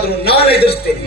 ಬೇಕಾದ್ರೂ ನಾನು ಎದುರಿಸ್ತೇನೆ.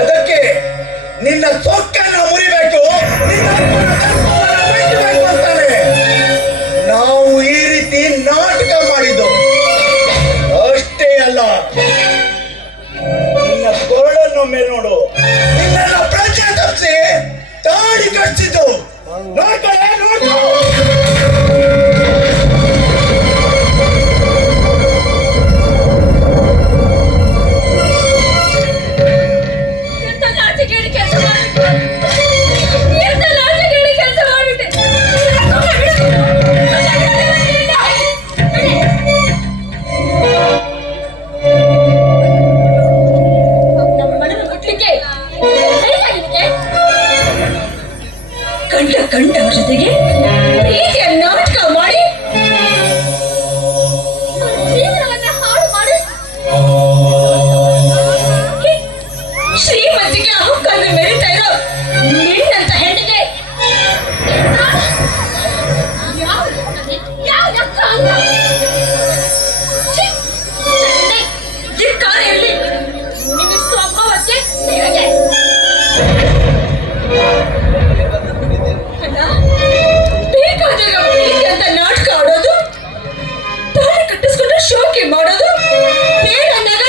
ಅದಕ್ಕೆ ನಿನ್ನ ಸೊಕ್ಕನ್ನ ಮುರಿಬೇಕು, ಅಂತಾನೆ ನಾವು ಈ ರೀತಿ ನಾಟಕ ಮಾಡಿದ್ದು. ಅಷ್ಟೇ ಅಲ್ಲ, ನಿನ್ನ ಕೊರಳನ್ನು ಮೇಲೆ ನೋಡು, ನಿನ್ನ ಪ್ರಜೆ ತಪ್ಪಿಸಿ ತಾಡಿ ಕಟ್ಟಿದ್ದು ನೋಡ್ಕೊಳ್ಳೆ. ಕಂಡವರ ಜೊತೆಗೆ ಪ್ರೀತಿಯ ನಾಟಕ ಮಾಡಿ ಜೀವನವನ್ನ ಹಾಳು ಮಾಡಿ ಶ್ರೀಮಂತಿಗೆ ಹಕ್ಕನ್ನು ಮೆರಿತಾ ಇರೋ ನಿನ್ನಂತ ಹೆಣ್ಣಿಗೆ ಧಿಕ್ಕಾರಿಯಲ್ಲಿ ನಿನ್ನ ಸ್ವಭಾವಕ್ಕೆ ನಿನಗೆ ಬೇಕಾದಾಗ ಪ್ರೀತಿ ಅಂತ ನಾಟಕ ಆಡೋದು, ತಾಳಿ ಕಟ್ಟಿಸ್ಕೊಂಡು ಶೋಕಿ ಮಾಡೋದು, ಬೇಡ ಅಂದಾಗ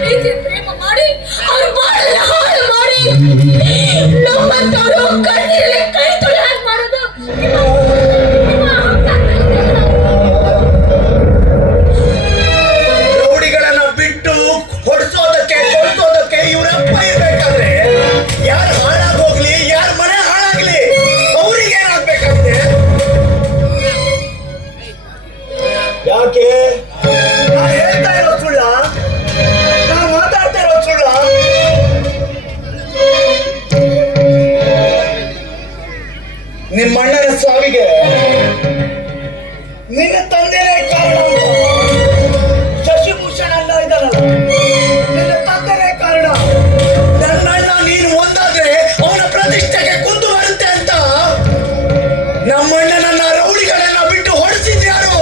ಪ್ರೀತಿ ಪ್ರೇಮ ಮಾಡಿ ಅವ್ರ ಬಾಳನ್ನ ಹಾಳು ಮಾಡಿ ನಮ್ಮಂತವರು ಕಣ್ಣೀರಲ್ಲಿ ಕೈ ತೊಳೆ ಹಾಗೆ ಮಾಡೋದು. ರೌಡಿಗಳನ್ನ ಬಿಟ್ಟು ಹೊಡಿಸೋದಕ್ಕೆ ಕೊಡ್ಸೋದಕ್ಕೆ ಇವರಪ್ಪ ಇರ್ಬೇಕಾದ್ರೆ ಯಾರು ಹಾಳಾಗಿ ಹೋಗ್ಲಿ, ಯಾರ ಮನೆ ಹಾಳಾಗ್ಲಿ, ಅವ್ರಿಗೆ ಏನಾಗ್ಬೇಕಾಗಿದೆ? ಯಾಕೆ ನಾನು ಹೇಳ್ತಾ ಇರೋ ಸುಳ್ಳ, ನಾನು ಮಾತಾಡ್ತಾ ಇರೋ ಸುಳ್ಳ? ನಿಮ್ಮ ಅಣ್ಣನ ಸಾವಿಗೆ ನಿನ್ನ ತಂದೆನೇ ಕಾರಣ. ಶಶಿಭೂಷಣ ಅಲ್ಲ ಇದ್ದಾನಲ್ಲ, ನಿನ್ನ ತಂದೆನೇ ಕಾರಣ. ನನ್ನಣ್ಣ ನೀನು ಒಂದಾದ್ರೆ ಅವನ ಪ್ರತಿಷ್ಠೆಗೆ ಕುಂದು ಬರುತ್ತೆ ಅಂತ ನಮ್ಮಣ್ಣನನ್ನ ರೌಡಿಗಳನ್ನ ಬಿಟ್ಟು ಹೊಡೆಸಿದ್ಯಾರು?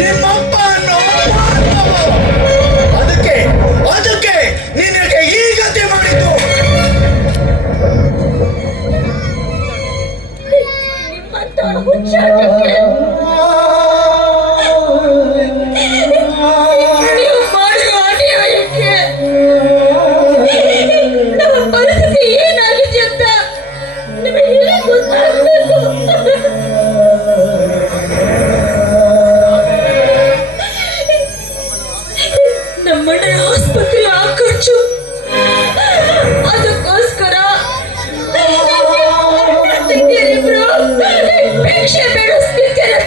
ನಿಮ್ಮಪ್ಪ ಅನ್ನೋ ಅದಕ್ಕೆ ಅದಕ್ಕೆ ನಿನಗೆ ಈ ಗತಿ ಮಾಡಿದ್ದು. ನಿಮ್ಮಂತವರ ಹುಚ್ಚಾಟಕ್ಕೆ ನೀವು ಮಾಡುವ ಅನ್ಯಾಯಕ್ಕೆ ನಮ್ಮ ಪರಿಸ್ಥಿತಿ ಏನಾಗಿದೆ ಅಂತ ನಿಮಗೆ ಗೊತ್ತಾಗಬೇಕು. ನಮ್ಮಣ್ಣನ ಆಸ್ಪತ್ರೆ ಆ ಖರ್ಚು, ಅದಕ್ಕೋಸ್ಕರ ಭಿಕ್ಷೆ ಬೇಡ ಸ್ಥಿತಿಯನ್ನು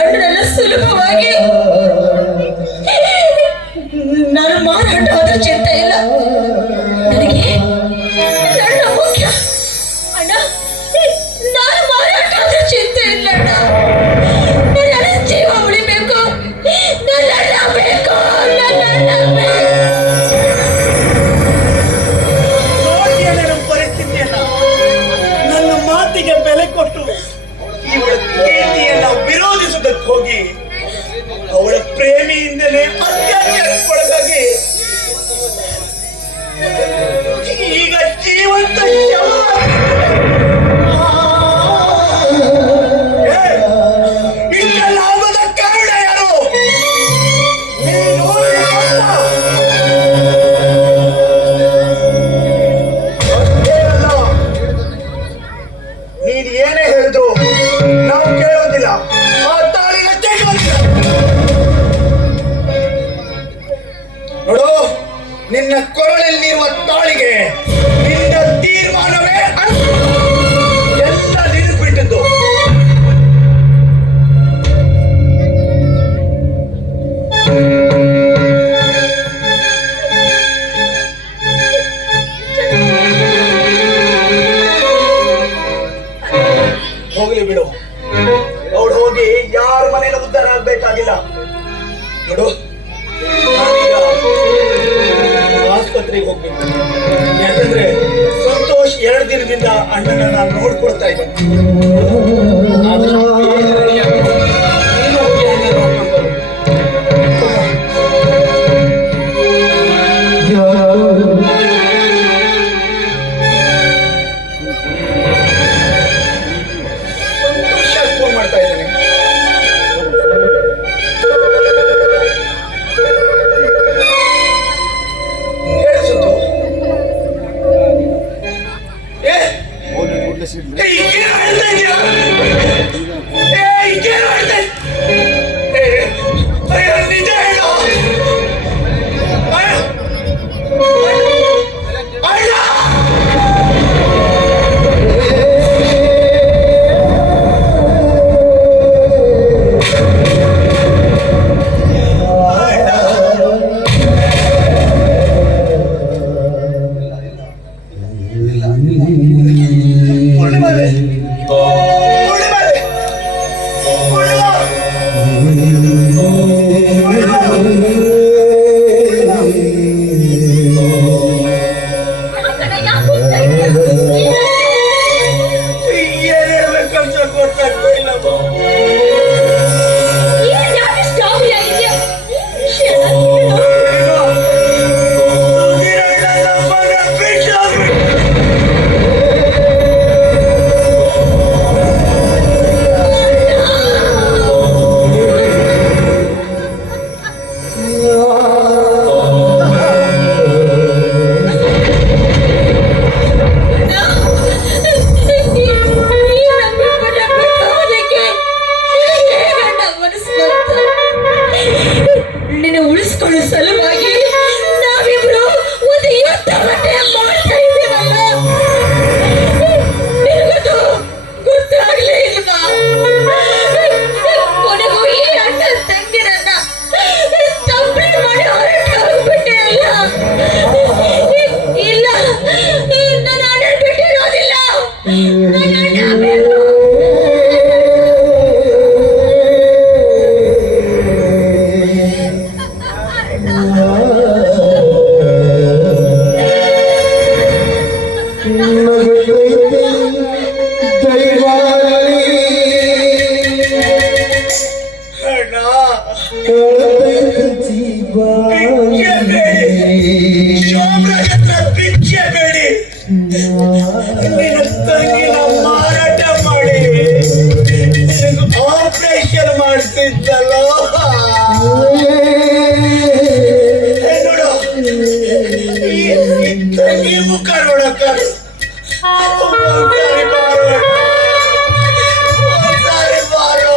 ಅಣ್ಣನ ಸುಲಭವಾಗಿ ನಾನು ಮಾರಾಟ ಆದ್ರೂ ಚಿಂತೆ ಇಲ್ಲ. ನನಗೆ ನನ್ನ ಮುಖ್ಯ ಅಣ್ಣ. ನಾನು ಮಾರಾಟ ಆದ್ರೂ ಚಿಂತೆ ಇಲ್ಲ ಅಣ್ಣ. ನನ್ನ ಜೀವ ಉಳಿಬೇಕು. ನನ್ನ ಅಣ್ಣ ಬೇಕು. ನನ್ನ ಅಣ್ಣ ಬೇಕು. ನೋಡಿಯಲ್ಲ ನಮ್ಮ ಪರಿಸ್ಥಿತಿಯನ್ನ. ನನ್ನ ಮಾತಿಗೆ ಬೆಲೆ ಕೊಟ್ಟು ಇವಳ ಪ್ರೀತಿಯನ್ನ ವಿರೋಧಿಸುವುದಕ್ಕೆ ಹೋಗಿ ಅವಳ ಪ್ರೇಮಿಯಿಂದಲೇ ಅತ್ಯಾಚಾರಕ್ಕೊಳಗಾಗಿ ಈಗ ಜೀವಂತ ಇಷ್ಟೆಲ್ಲ ಆಗೋದ ಕಾರಣ ಯಾರು? ನೀನು ಅಷ್ಟೇ ಅಲ್ಲ, ನೀನು ಏನೇ ಹೇಳಿದ್ರು ನಾವು ಕೇಳೋದಿಲ್ಲ. ಆ ತಾಳಿಗೆ ತೆಗೆಯೋದಿಲ್ಲ. ನೋಡು, ನಿನ್ನ ಕೊರಳಲ್ಲಿರುವ ತಾಳಿಗೆ ನಿನ್ನ ತೀರ್ಮಾನವೇ ಎಲ್ಲ ನಿನಗ್ಬಿಟ್ಟದ್ದು. ಹೋಗ್ಲಿ ಬಿಡು, ಅವಳು ಹೋಗಿ ಯಾರ ಮನೇಲಿ ಉದ್ಧಾರ ಆಗ್ಬೇಕಾಗಿಲ್ಲ. ನೋಡು, ನಾನೀಗ ಆಸ್ಪತ್ರೆಗೆ ಹೋಗ್ಬೇಕು. ಯಾಕಂದ್ರೆ ಸಂತೋಷ್ 2 ದಿನದಿಂದ ಅಣ್ಣನ ನಾನು ನೋಡ್ಕೊಳ್ತಾ ಇದ್ದೆ. ಸಂತೋಷ ಫೋನ್ ಮಾಡ್ತಾ ಇದ್ದೇನೆ. ಕೇಳಿಸುತ್ತು? ಈಗೇನು ಹೇಳ್ತಾ ಇದೀಯ? ಈಗೇನು ಹೇಳ್ತಾ ಅಯ್ಯೋ, ನಿಜ ಹೇಳು. ಅಣ್ಣ! ಪೂರ್ಣಿಮಾಲೆ, ಪೂರ್ಣಿಮಾಲೆ, ಪೂರ್ಣಿಮಾ, ಪೂರ್ಣಿಮಾ. ಯಾಕಣ್ಣ ಯಾಕೆ ಹೋಗ್ತಾ ಇದೀಯ? ಏನ್ ಹೇಳ್ಬೇಕಂತ ಗೊತ್ತಾಗ್ತಾ ಇಲ್ಲಮ್ಮ. ಏನ್ ಯಾಕೆ ಸ್ಟಾಪ್ ಆಗಿದ್ಯಾ? ಹೇಳು. ನಿನ್ನ ಉಳಿಸ್ಕೊಳ್ಳೋ ಸಲುವಾಗಿ ನಾವಿಬ್ರು ಒಂದು ಯುದ್ಧವನ್ನೇ ಮಾಡ್ತಾ ಇದ್ದೀವಲ್ಲ. ನಿನಗದು ಗೊತ್ತಾಗ್ಲೇ ಇಲ್ವಾ? ಕೊನೆಗೂ ಈ ಅಣ್ಣ ತಂಗಿರನ್ನ ತಪ್ಪೇ ಮಾಡಿ ಹೊರಟ ಹೋಗ್ಬಿಟ್ಟೆ ಅಲ್ಲ. ಇಲ್ಲ, ನನ್ನ ಅಣ್ಣ ಬಿಟ್ಟಿರೋದಿಲ್ಲ. ನನ್ನ ಅಣ್ಣ ಬೇಕು. ಭಿಕ್ಷೆ ಬೇಡಿ ನಿನ್ನ ತಂಗಿನ ಮಾರಾಟ ಮಾಡಿ ಆಪರೇಷನ್ ಮಾಡಿಸಿದ್ದಲ್ಲ. ನೋಡು, ಈ ತಂಗಿ ಮುಖ ನೋಡಕ್ಕ ಒಂದ್ಸಾರಿ ಬಾರೋ, ಒಂದ್ಸಾರಿ ಬಾರೋ.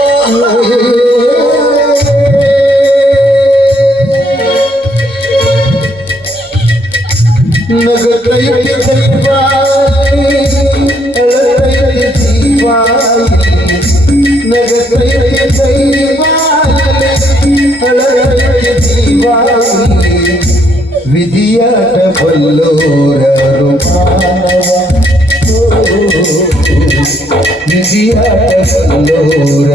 ನಗತೈತೆ ದೈವಾಯಿ, ಅಳತೈತೆ ಜೀವಾಯಿ, ನಗ ನಿಧಿಯ ಬಲ್ಲೋರ